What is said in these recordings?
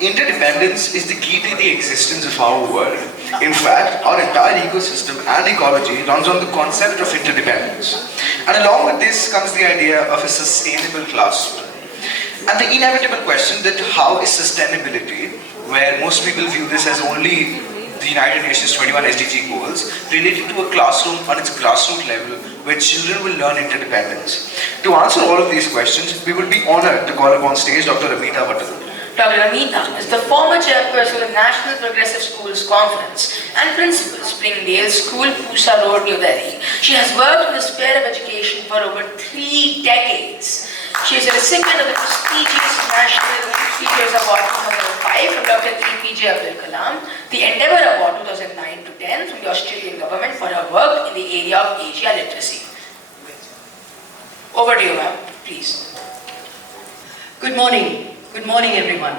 Interdependence is the key to the existence of our world. In fact, our entire ecosystem and ecology runs on the concept of interdependence. And along with this comes the idea of a sustainable classroom. And the inevitable question that how is sustainability, where most people view this as only the United Nations 21 SDG goals, related to a classroom on its grassroots level where children will learn interdependence. To answer all of these questions, we would be honored to call upon stage Dr. Ameeta Wattal. Dr. Ameeta is the former chairperson of the National Progressive Schools Conference and principal, Springdale School, Pusa Road, New Delhi. She has worked in the sphere of education for over 3 decades. She is a recipient of the prestigious National Teachers Award 2005 from Dr. APJ Abdul Kalam, the Endeavour Award 2009-10 from the Australian government for her work in the area of Asia literacy. Over to you, ma'am, please. Good morning. Good morning, everyone.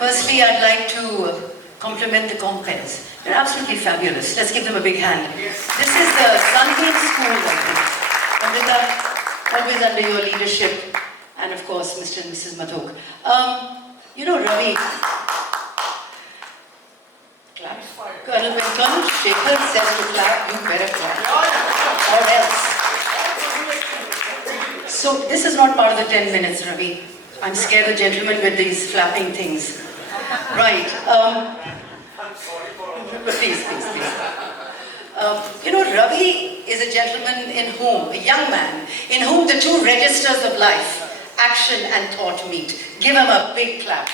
Firstly, I'd like to compliment the compens. They're absolutely fabulous. Let's give them a big hand. This is the Sunbeam School, Amrita, always under your leadership, and of course, Mr. and Mrs. Mathok. You know, Ravi, clap. Colonel, when Colonel Shekhar says to clap, you better clap. Or else. So, this is not part of the 10 minutes, Ravi. I'm scared of gentlemen with these flapping things. Right. Please. You know, Ravi is a gentleman in whom, a young man, in whom the two registers of life, action and thought meet. Give him a big clap.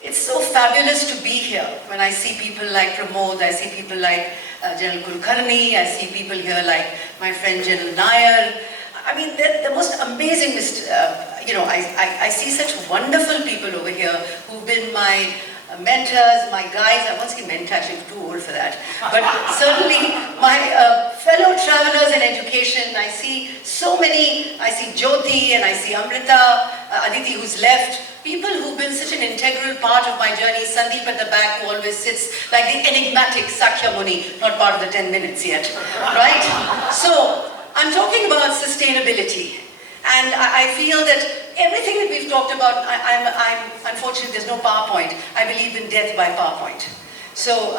It's so fabulous to be here when I see people like Pramod, I see people like General Kulkarni, I see people here like my friend General Nair. I mean, they're the most amazing, you know, I see such wonderful people over here who've been my mentors, my guides. I won't say mentor, actually I'm too old for that. But certainly my fellow travelers in education. I see so many, I see Jyoti and I see Amrita, Aditi who's left. People who've been such an integral part of my journey. Sandeep at the back who always sits like the enigmatic Sakya Muni, not part of the 10 minutes yet, right? So, I'm talking about sustainability. And I feel that everything that we've talked about, unfortunately there's no PowerPoint. I believe in death by PowerPoint. So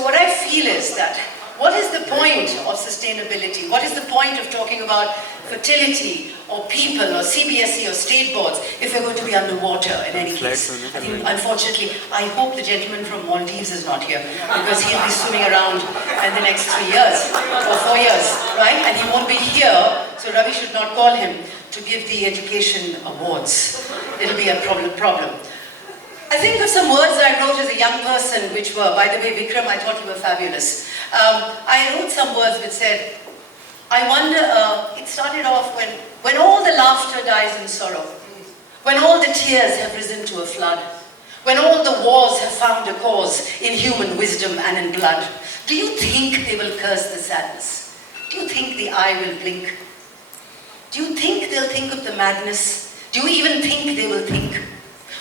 what I feel is that, what is the point of sustainability? What is the point of talking about fertility or people or CBSE or state boards if we're going to be underwater in any case? I think, unfortunately, I hope the gentleman from Maldives is not here because he'll be swimming around in the next 3 years or 4 years, right? And he won't be here, so Ravi should not call him to give the education awards. It'll be a problem. I think of some words that I wrote as a young person, which were, by the way, Vikram, I thought you were fabulous. I wrote some words which said, I wonder, it started off when all the laughter dies in sorrow, when all the tears have risen to a flood, when all the wars have found a cause in human wisdom and in blood, do you think they will curse the sadness? Do you think the eye will blink? Do you think they'll think of the madness? Do you even think they will think?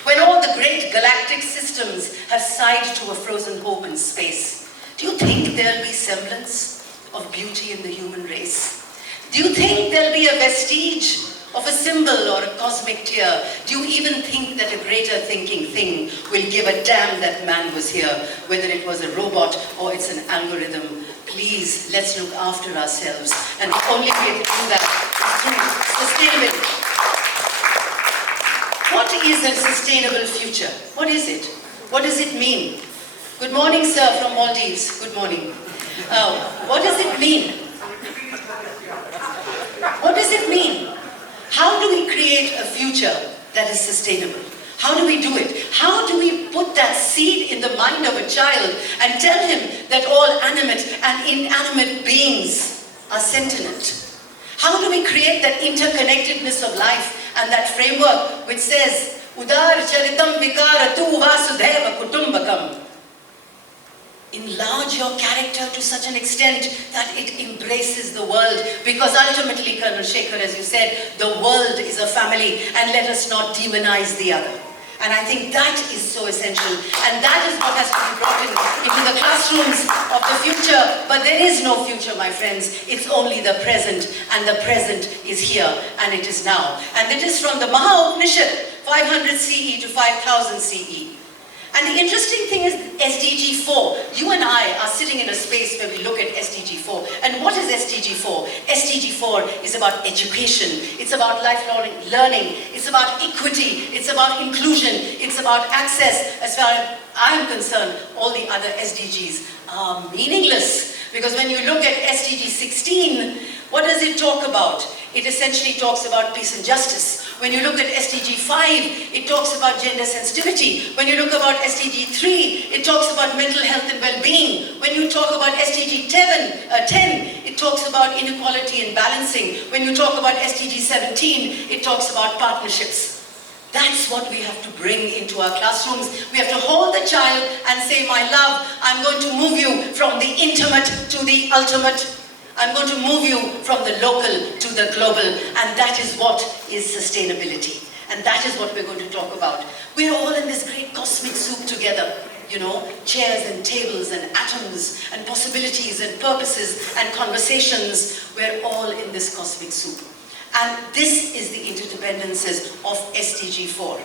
When all the great galactic systems have sighed to a frozen hope in space, do you think there'll be semblance of beauty in the human race? Do you think there'll be a vestige of a symbol or a cosmic tear? Do you even think that a greater thinking thing will give a damn that man was here, whether it was a robot or it's an algorithm? Please, let's look after ourselves. And the only way to do that is through sustainability. What is a sustainable future? What is it? What does it mean? Good morning, sir, from Maldives. Good morning. What does it mean? What does it mean? How do we create a future that is sustainable? How do we do it? How do we put that seed in the mind of a child and tell him that all animate and inanimate beings are sentient? How do we create that interconnectedness of life and that framework which says, Udar charitam vikaratu vasudhaiva kutumbakam? Enlarge your character to such an extent that it embraces the world, because ultimately, Colonel Shekhar, as you said, the world is a family, and let us not demonize the other. And I think that is so essential. And that is what has to be brought into the classrooms of the future. But there is no future, my friends. It's only the present. And the present is here. And it is now. And it is from the Maha Upanishad, 500 CE to 5000 CE. And the interesting thing is SDG4. You and I are sitting in a space where we look at SDG4. And what is SDG4? SDG4 is about education. It's about lifelong learning. It's about equity. It's about inclusion. It's about access. As far as I'm concerned, all the other SDGs are meaningless. Because when you look at SDG 16, what does it talk about? It essentially talks about peace and justice. When you look at SDG 5, it talks about gender sensitivity. When you look about SDG 3, it talks about mental health and well-being. When you talk about SDG 10, it talks about inequality and balancing. When you talk about SDG 17, it talks about partnerships. That's what we have to bring into our classrooms. We have to hold the child and say, my love, I'm going to move you from the intimate to the ultimate. I'm going to move you from the local to the global, and that is what is sustainability. And that is what we're going to talk about. We're all in this great cosmic soup together, you know, chairs and tables and atoms and possibilities and purposes and conversations. We're all in this cosmic soup. And this is the interdependences of SDG4.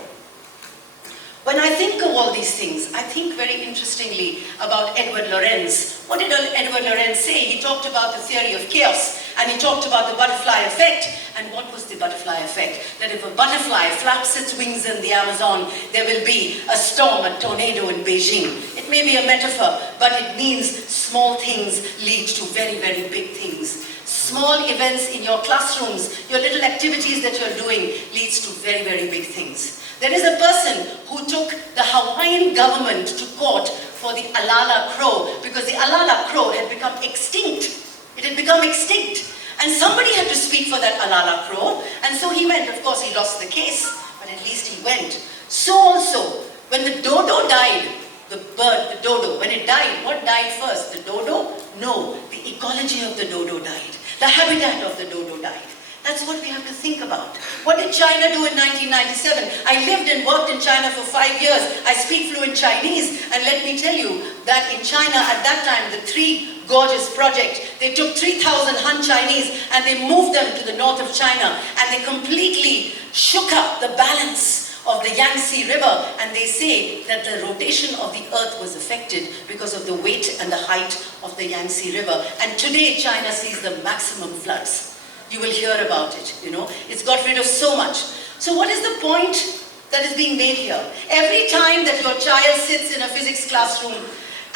When I think of all these things, I think very interestingly about Edward Lorenz. What did Edward Lorenz say? He talked about the theory of chaos, and he talked about the butterfly effect. And what was the butterfly effect? That if a butterfly flaps its wings in the Amazon, there will be a storm, a tornado in Beijing. It may be a metaphor, but it means small things lead to very, very big things. Small events in your classrooms, your little activities that you're doing leads to very, very big things. There is a person who took the Hawaiian government to court for the Alala crow because the Alala crow had become extinct. It had become extinct. And somebody had to speak for that Alala crow. And so he went. Of course, he lost the case, but at least he went. So also, when the dodo died, the bird, the dodo, when it died, what died first? The dodo? No, the ecology of the dodo died. The habitat of the dodo died. That's what we have to think about. What did China do in 1997? I lived and worked in China for 5 years. I speak fluent Chinese. And let me tell you that in China at that time, the Three Gorges Project, they took 3,000 Han Chinese and they moved them to the north of China. And they completely shook up the balance of the Yangtze River. And they say that the rotation of the earth was affected because of the weight and the height of the Yangtze River. And today China sees the maximum floods. You will hear about it, you know. It's got rid of so much. So what is the point that is being made here? Every time that your child sits in a physics classroom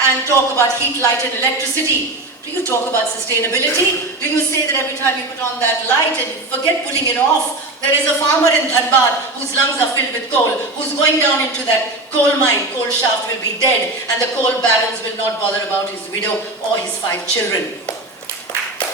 and talk about heat, light and electricity, do you talk about sustainability? Do you say that every time you put on that light and you forget putting it off, there is a farmer in Dhanbad whose lungs are filled with coal, who's going down into that coal mine, coal shaft will be dead, and the coal barons will not bother about his widow or his 5 children.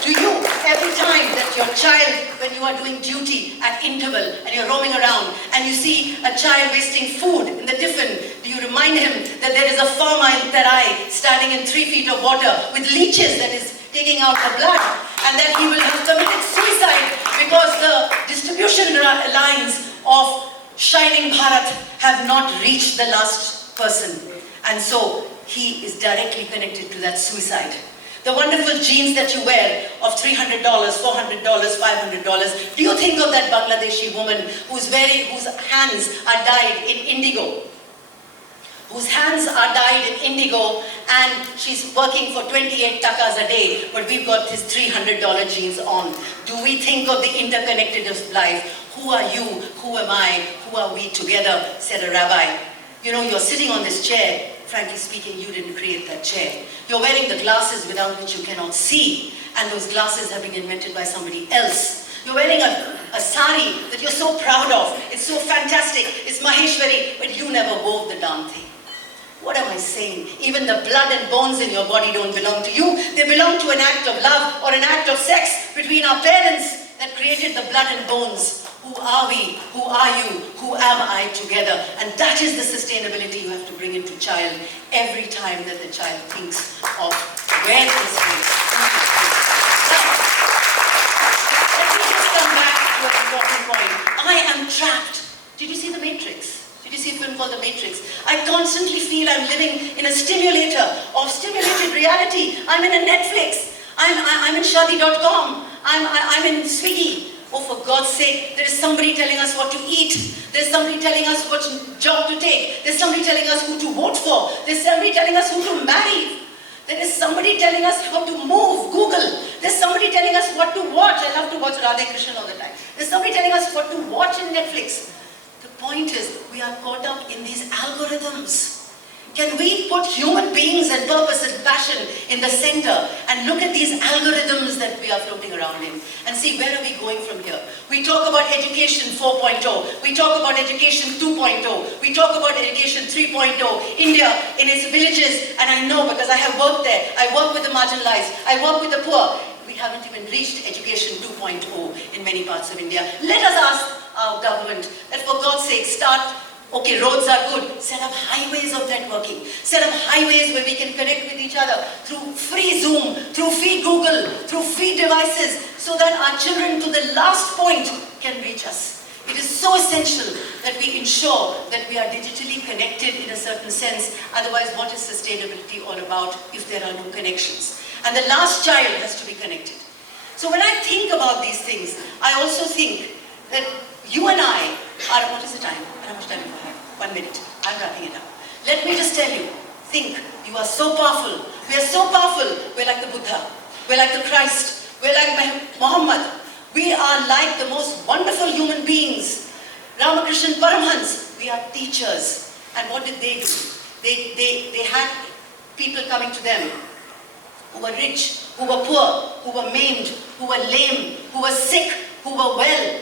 Do you, every time that your child, when you are doing duty at interval and you're roaming around and you see a child wasting food in the tiffin, do you remind him that there is a farmer in Terai standing in 3 feet of water with leeches that is taking out the blood, and that he will have committed suicide because the distribution lines of Shining Bharat have not reached the last person. And so he is directly connected to that suicide. The wonderful jeans that you wear of $300, $400, $500. Do you think of that Bangladeshi woman whose hands are dyed in indigo? Whose hands are dyed in indigo and she's working for 28 takas a day, but we've got this $300 jeans on. Do we think of the interconnectedness of life? Who are you? Who am I? Who are we together? Said a rabbi. You know, you're sitting on this chair. Frankly speaking, you didn't create that chair. You're wearing the glasses without which you cannot see, and those glasses have been invented by somebody else. You're wearing a sari that you're so proud of. It's so fantastic. It's Maheshwari, but you never wove the darn thing. What am I saying? Even the blood and bones in your body don't belong to you. They belong to an act of love or an act of sex between our parents that created the blood and bones. Who are we? Who are you? Who am I together? And that is the sustainability you have to bring into child every time that the child thinks of where is he? Let me just come back to an important point. I am trapped. Did you see The Matrix? Did you see a film call the Matrix. I constantly feel I'm living in a stimulator of stimulated reality. I'm in a Netflix. I'm in Shadi.com. I'm in Swiggy. Oh, for God's sake, there is somebody telling us what to eat. There's somebody telling us what job to take. There's somebody telling us who to vote for. There's somebody telling us who to marry. There is somebody telling us how to move, Google. There's somebody telling us what to watch. I love to watch Radhe Krishnan all the time. There's somebody telling us what to watch in Netflix. The point is, we are caught up in these algorithms. Can we put human beings and purpose and passion in the center and look at these algorithms that we are floating around in and see where are we going from here? We talk about education 4.0, we talk about education 2.0, we talk about education 3.0, India in its villages, and I know because I have worked there, I work with the marginalized, I work with the poor. We haven't even reached education 2.0 in many parts of India. Let us ask our government that for God's sake start. Okay, roads are good. Set up highways of networking. Set up highways where we can connect with each other through free Zoom, through free Google, through free devices, so that our children to the last point can reach us. It is so essential that we ensure that we are digitally connected in a certain sense. Otherwise, what is sustainability all about if there are no connections? And the last child has to be connected. So when I think about these things, I also think that you and I are, what is the time? How much time do I have? 1 minute. I'm wrapping it up. Let me just tell you, think, you are so powerful. We are so powerful. We're like the Buddha. We're like the Christ. We're like Muhammad. We are like the most wonderful human beings. Ramakrishna Paramhans. We are teachers. And what did they do? They had people coming to them who were rich, who were poor, who were maimed, who were lame, who were sick, who were well,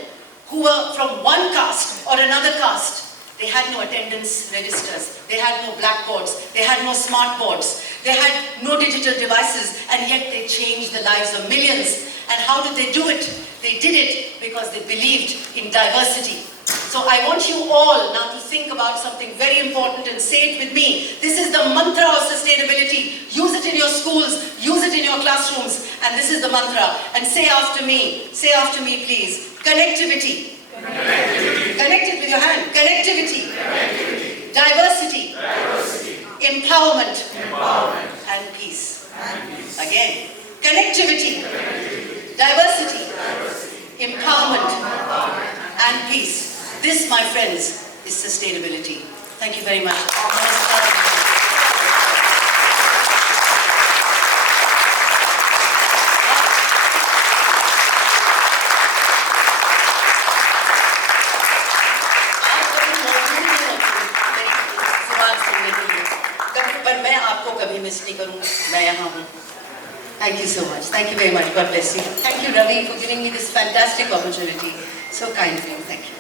who were from one caste or another caste. They had no attendance registers. They had no blackboards. They had no smart boards. They had no digital devices, and yet they changed the lives of millions. And how did they do it? They did it because they believed in diversity. So I want you all now to think about something very important and say it with me. This is the mantra of sustainability. Use it in your schools. Use it in your classrooms. And this is the mantra. And say after me. Say after me, please. Connectivity. Connectivity. Connect it with your hand. Connectivity. Connectivity. Diversity. Diversity. Empowerment. Empowerment. And peace. And peace. Again. Connectivity. Connectivity. Diversity. Diversity. Empowerment. Empowerment. And peace. This, my friends, is sustainability. Thank you very much. Thank you so much. Thank you very much. God bless you. Thank you, Ravi, for giving me this fantastic opportunity. So kind of you. Thank you.